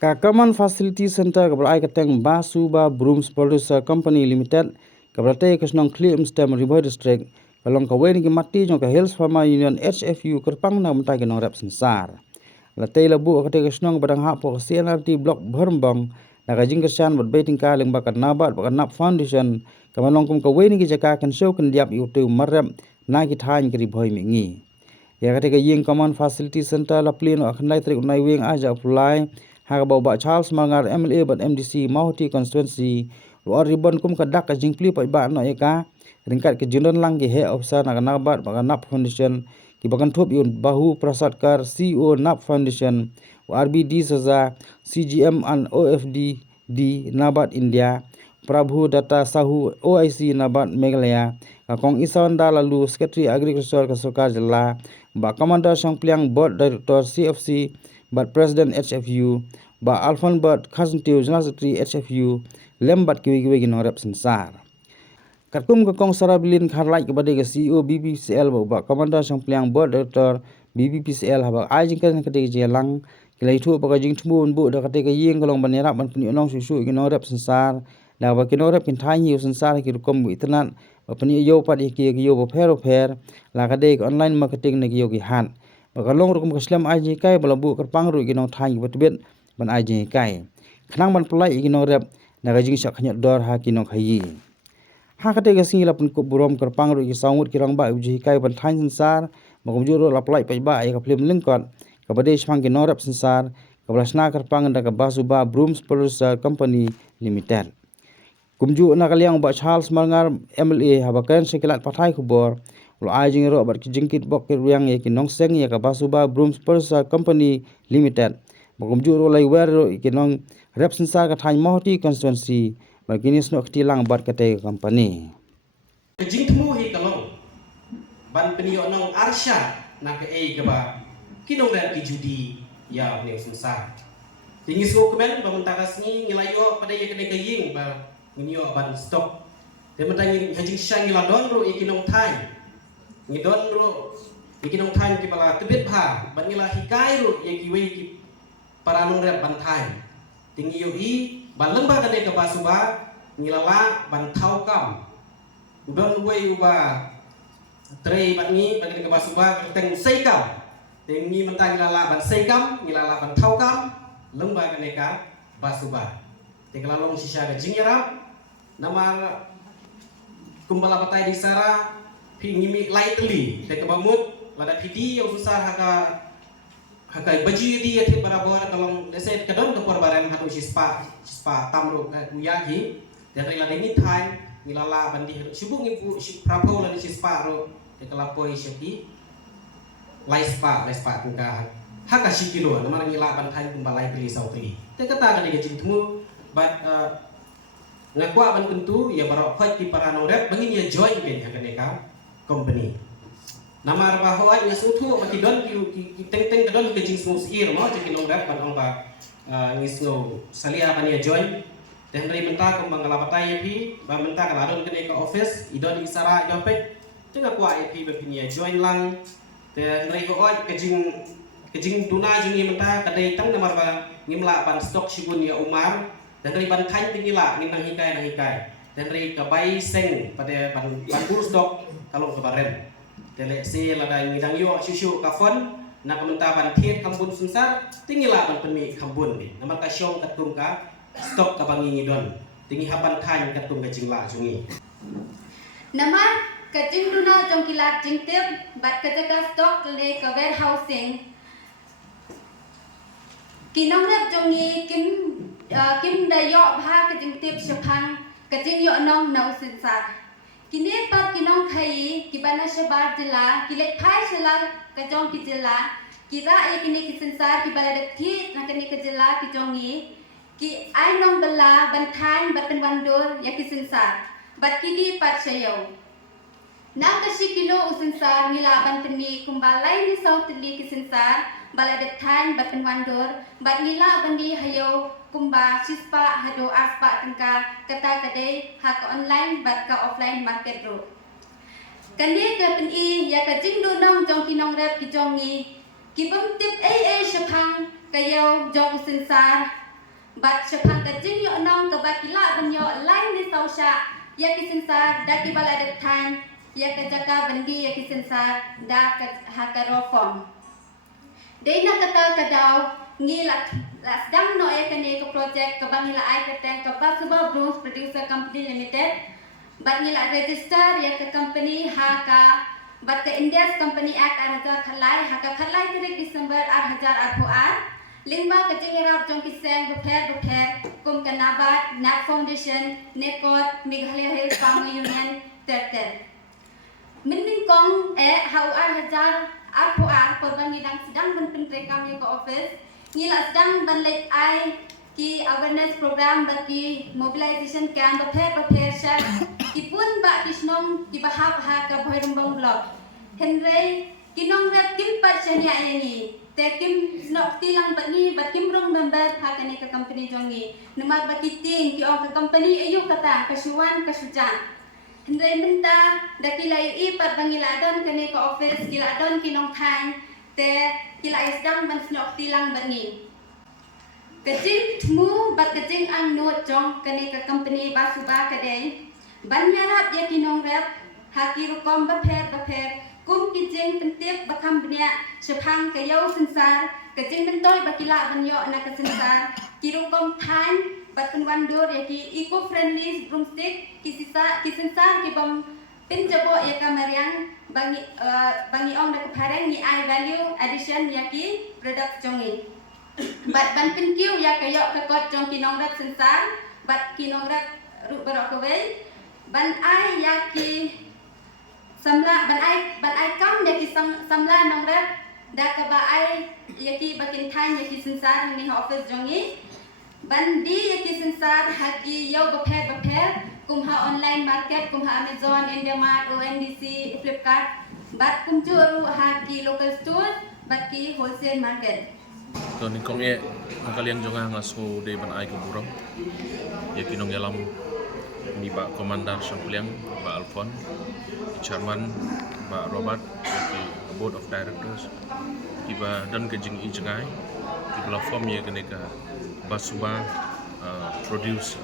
Ka Common Facility Center kabla ai kateng Basuba Brooms Producer Company Limited kabla te kasnong Cleum Stem River District kalong ka weni ki mati jong ka Hills Farmer Union HFU kerpang na mentai kenong rep sensar. La te la bu ka te kasnong badang hak po CNRT block Bhermbang na ka jing kesan bot beting ka leng bakat nabat bakat nap foundation kamalong kum ka weni ki jaka kan show kan diap yu tu marap na ki thain ki boy mingi. Ya ketika ying Common Facility Center la pleno akan lai trik unai wing aja pulai hak bau ba Charles Mangar MLA bat MDC Mahuti constituency luar ribon kum kadak ka jing pli pai ba no eka ringkat ke jinon lang ki he officer nak nabat ba nap foundation ki bakan thop yun bahu prasad kar CEO nap foundation RBD saza CGM and OFD di nabat India Prabhu Data Sahu OIC Nabat Meghalaya Kong Isawan lalu Secretary Agriculture ke Sarkar Jela ba Commander Sangpliang Board Director CFC bat President HFU ba Alfon bat Khasuntiu General Secretary HFU lembat kiwi-kiwi ginong rep sensar Katkum ke Kong Sarabilin kharlai kepada ke CEO BBPCL ba Commander Sangpliang Board Director BBPCL ba ajingkan ketika jelang kila itu pa jing tumbun bu da ketika ying kolong banerap ban puni onong susu ginong rep sensar da ba kinong rep kin thai hiu sensar ki rukom bu itnan ba puni yo pad ki yo bo fer la kade online marketing ne yo ki han ba kalong rukom kaslam aji kai bala bu kerpang ru ginong thai ki betbet ban aji kai khnang ban pulai ginong rep da jing sak khanyat dor ha kinong khayi ha kate ga singila pun ko burom kerpang ru ki saumut kirang ba uji kai ban thai sensar ba kum juro la pulai pai ba ya ka film lingkot ka bade shpang ginong rep sensar ka blasna kerpang da ka Basuba Brooms Producer Company Limited kumju na kaliang ba Charles Mangar MLA habakan sekilat pathai kubor lo ajing ro bar kijingkit bok yang ye kinong seng ye ka Basuba Brooms Producer Company Limited kumju ro lai wer ro kinong rep sensar ka thai Mahuti constituency ba kinis no ktilang bat kate company kejingtmu hi kalong ban penio nong arsha na ke ke ba kinong dan ki judi ya ne sensar tingi so kemen ba mentakas ni ngilayo pada ye kene kaying ba nginyo ban stok de mentangi hajing shang ngiladon ro ikinong thai ngidon ro ikinong thai ki bala tebet bha ban ngila hikai ro ye ki we ki paranong rep ban thai tingi yo hi ban lengba kane ke Basuba ngilala ban thau kam don we uba tre ban ni ban ke Basuba teng sei kam tingi mentang ngilala ban sei kam ngilala ban thau kam lengba kane ka Basuba Tegalalong sisa ke jingyarap nama kumbala batai di sara pingimi lightly tekabamut lada pidi yang susah haka baju di akhir para bawah kalong desa kedon ke porbaran hatu sispa tamro uyagi dan rela ini thai ngilala bandi sibuk ngipu prapo lani sispa ro tekalapoi syepi laispa tungka haka sikilo nama ngila ban thai kumbalai pilih sautri tekata kan dia jintmu but ngakwa ban tentu ya barok fight di paranong rep bangin ya join kan hakaneka company nama bahwa ya sutu makidon ki teng kedon ke jing smooth ear mo jadi nong rep ban ongka ngisno salia ban ya join dan dari menta ko mangalapatai pi ba menta kaladon kene ke office idon isara idopek tenga kwa ip bapin ya join lang dan dari ko ke jing duna jungi menta kadai tang namar ba ngimla ban stok shibun ya Umar dan dari ban kain tinggilah nang hikai dan dari kabai seng pada ban burus dok kalau ke baren tele se lada ngidang yo susu kafon na kamenta ban thiet kambun sunsar tinggilah ban pemi kambun ni nama ka syong katung ka stok ka bangi ngidon tinggi hapan kain katung ka jingla jungi nama kajing duna jong kilat jing tip bat kajaga stok le ka warehousing kinong rep jongi kim dayo bha kajing tip shapang kajing yo nong nau sensar kini pat kinong khai kibana shabar jila kilet phai shala kajong kijila kira ye kini kisensar kibala dekthi na kini kijila kijongi ki ai nong bala bantan batan wandur ya kisensar bat kini pat shayo na kashi kilo usensar ngila bantemi kumbalai ni sautli kisensar bala dektan batan wandur bat ngila bandi hayo kumba sispa hado aspa tengka kata kadai hak online bat ka offline market ro kani ka peni ya ka jingdu nong jong kinong rep ki jongi ki bam tip shapang kayo jong sensar bat sepang kajing yo nong ke bakila benyo lain ni sausha ya kisinsa da ki bala de tan ya ke jaka bengi ya kisinsa da ke hakarofom deina kata kadau ngila sedang no ya kene ke project ke bangila ai ke teng ke Basuba Brooms Producer Company Limited bat ngila register ya ke company haka bat ke India's Company Act 2000 haka khalai ke December 2004 Lingba kajing irap jong kiseng beper kum kenabat Nat Foundation Nekot Meghalaya Hills Farmer Union terter. Min kong hau hajar arpoar korban ngidang sedang benpentre kami ke office ngila sedang banlet ai ki awareness program bagi mobilization camp beper share ki pun ba kisnong ki bahap ha ka boirumbang blog. Henry kinong rap kim pat chanya yani tekim snok tilang bagi bakim rong member hakane ke company jongi nama bakiting ki ong ke company ayu kata kasuan kasujan hendai minta dakilai i pat bangiladon kane ke office kiladon kinong than te kilai sedang ban snok tilang bagi kecing temu bat kecing ang nuot jong kane ke company Basuba kadai banyarap ya kinong rap hakiru kom beper kum kijing pentip bakam benya sepang kayau sensar kejing bentoy bakila banyo na kesensar kirukom than batun wandur yaki eco friendly broomstick kisensar kibom pinjabo ya kamariang bangi ong na kepareng ni I value addition yaki product jongi bat ban pinkiu ya kayo kakot jong kinong rap sensar bat kinong rap ru barok kawai ban ai yaki samla ban ai kam yaki samla nong rap da ka ba ai yaki bakin than yaki sensar ni office jongi ban di yaki sensar hagi yo beper kum ha online market kum ha Amazon Indiamart ONDC Flipkart bat kum juru hagi local store bat ki wholesale market to ni kong kalian jonga ngaso de ban ai ke burong yaki nong yalam ni ba komandar Syampuliang ba Alfon chairman Pak Robert di board of directors kiba dan kejing ijengai kiba form ye keneka Basuba produce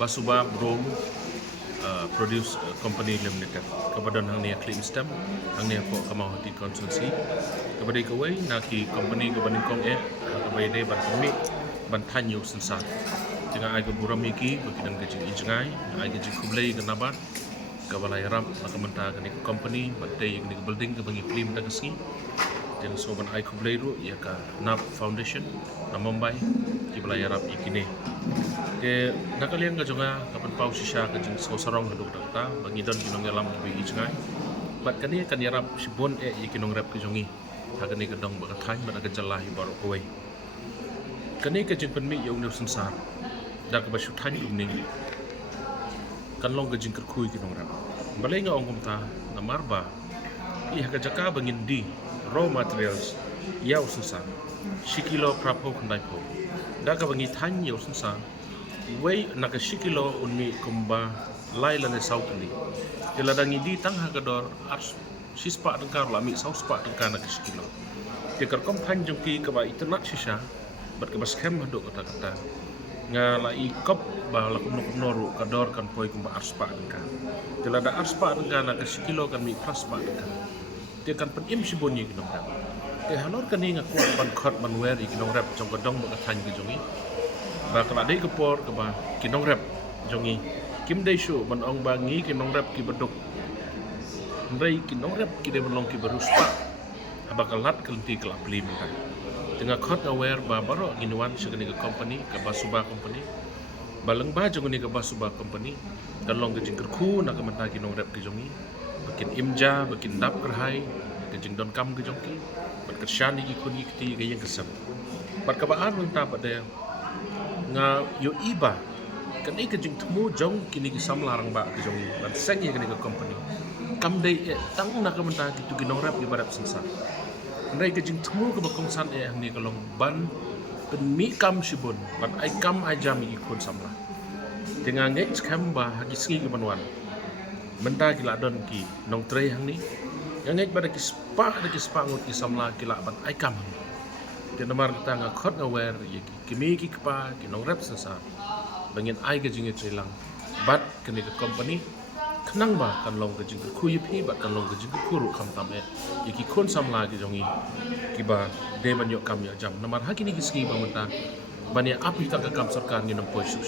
Basuba Broom produce company limited kepada hang ni claim stamp hang ni ko kamau di konsulsi kepada kawai naki company kepada kong kepada de ban kami ban tanyu sensar dengan ai ke buram iki bagi dan kejing ijengai ai kejing kublai kenabat kabalai ram nakamenta kani company batai kani building ke bangi film ta kasi den soban ai kublai ru ya ka Nap Foundation na Mumbai ki balai ram ikine ke nakaliang ka jonga kapan pau sisa ka jing so sarong haduk ta bangi don kinong lam bi ijngai bat kani kan yarap sibon ikinong rap ke jongi ha kani ka dong ba than ba ka jalahi baru kowe kani ka jing penmi yo ne sensar da ka ba shu than ni kan long ke jingker kui kinong rap balai nga ong kumta na marba iha ka jaka bangin di raw materials yaw susa shikilo prapo kandai po da ka bangi than yaw susa wei na ka shikilo unmi kumba laila ne saukli ila dangi di tang ha ka dor ars sispa dengkar lami sau spa dengkar na ka shikilo ke kar kom than jongki ka ba itnak sisa bat ka bas kem hado kata nga la i kop ba la kum noru kador kan poi kum arspa dengka tela da arspa dengka na ka sikilo kan mi praspa dengka te kan pen im sibonyi kinong rap te halor kan nga kuat ban khot ban wer i kinong rap jong kadong ba ka than ki jongi ba kala dei ke por ka ba kinong rap jongi kim dei shu ban ong ba ngi kinong rap ki beduk ndai kinong rap ki de ban long ki baruspa abakalat kelti kelap beli mentan tengah khot aware ba baro ginuan segani ke company ke Basuba company baleng ba jong ni ke Basuba company dan long ke jingker khu nak menta ki nong rap ke jongi bakin imja bakin dap kerhai ke jing don kam ke jongki bat ke shani ki kun ikti ke yang kesam bat ka baan menta pada nga yo iba kan ik jing temu jong kini ki sam larang ba ke jongi bat seng ye ke company kam dei tang nak menta ki tu ki nong rap ibarat sensar ndai ke jing temu ke bakong san ni kalong ban pen mi kam sibon ban ai kam ai jam ikun samla dengan ngek skam ba hagi singi ke banwan menta kila don ki nong tre hang ni yang ngek pada ki spa ngut ki samla kila ban ai kam Tenamar kita ngakot ngawer kimi ki kapa ki nong rep sasa bangin ai ke jingit silang bat kini ke company kenang ba kan long ke jingit ku yipi bat kan long ke jingit kuru kam tam ki kon sam la ki jongi ki ba de ban yok kam yo jam namar hakini ki ski ba menta bani api ka kam sarkar ni nang poi su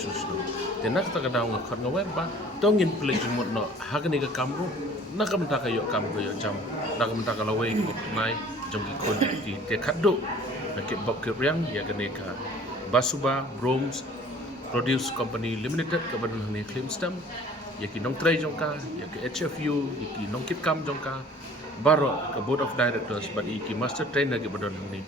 tenak ta ka daw ngakot ngawer ba tongin play jumut no hakini ke kam ru nak kam ta ka yok kam ko yo jam nak kam ta ka lawe ki nai jongi kon di te khaddo nakit bob ke riang ya ganeka Basuba Brooms Produce Company Limited kepada ni claim stamp ya ki nong tray jongka ya ki HFU ya ki nong kit kam jongka baro ke board of directors but ki master trainer kepada ni